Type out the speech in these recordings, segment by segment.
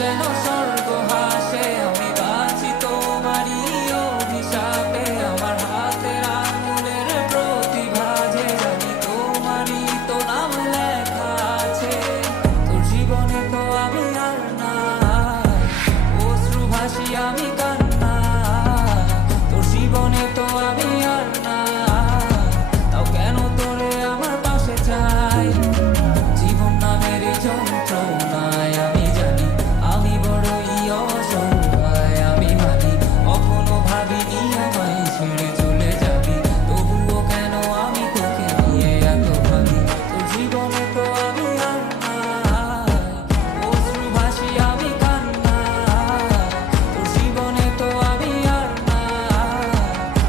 যেন স্বর্গ হাসে। আমি বাঁচি তোমারই অভিশাপে, আমার হাতের আঙুলের প্রতিভা যে জানি তোমারই তো নাম লেখা আছে। তোর জীবনে তো আমি আর নাই, অশ্রু ভাসি আমি কান্না। তোর জীবনে তো আমি আর নাই, তাও কেন তোরে আমার পাশে চাই। জীবন নামের এই যন্ত্রণায় আমি জানি আমি বড়ই অসহায়। আমি মানি কখনো ভাবিনি আমায় ছেড়ে চলে যাবি, তবুও কেন আমি তোকে নিয়ে এত ভাবি। তোর জীবনে তো আমি আর নাই, অশ্রু ভাসি আমি কান্না। তোর জীবনে তো আমি আর নাই,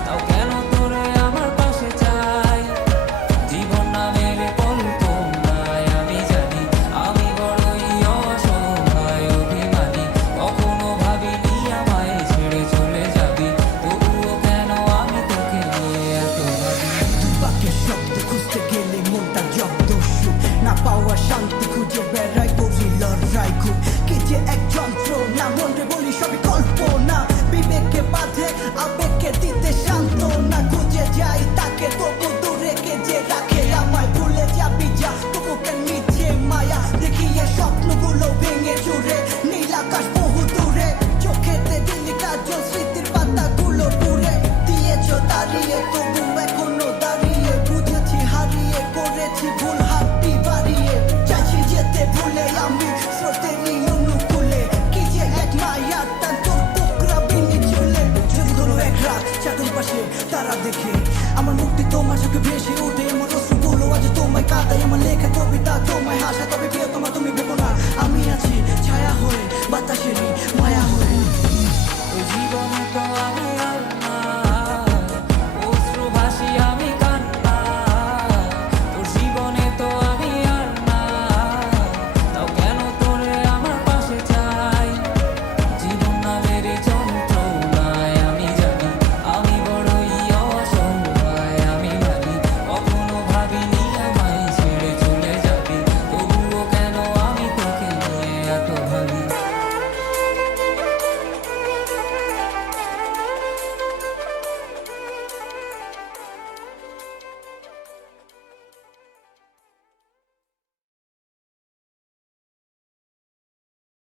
তাও কেন তোরে আমার পাশে চাই। জীবন নামের কল্পনায় আমি জানি আমি বড়ই অসহায় অভিমানী। কখনো ভাবিনি আমায় ছেড়ে চলে যাবি, তবুও কেন আমি তোকে নিয়ে এত ভাবি। বাক্যের শব্দ খুঁজতে গেলে মনটা জব্দ সুখ না পাওয়া শান্তি খুঁজে বেড়াই করি লড়াই খুব কি যে এক যন্ত্র না মনে বলি সবই কল্পনা বিবেকে বাঁধে আবেগকে দিতে শান্ত না খুঁজে যাই তাকে তবু দূরে কে যে রাখে আমায় ভুলে যাবি যা তবু কেন নিচে মায়া দেখিয়ে স্বপ্নগুলো ভেঙে চুরে নীল আকাশ বহু দূরে চোখেতে দিলি কাজল স্মৃতির পাতাগুলো পুরে দিয়েছ দাঁড়িয়ে তবু এখনো দাঁড়িয়ে বুঝেছি হারিয়ে করেছি ভুল হাতটি বাড়িয়ে চাইছি যেতে ভুলে আমি স্রোতেরই অনুকূলে কি যে এক মায়ার টান তোর কোকরা বিনি চলে যদি কোনো এক রাত চাঁদের পাশে তারা দেখে আমার মুক্তি তোমার চোখে ভেসে ওঠে আমার অশ্রুগুলো আজ তোমায় কাঁদাই আমার লেখা কবিতা তোমায় হাসা তবে প্রিয় তোমার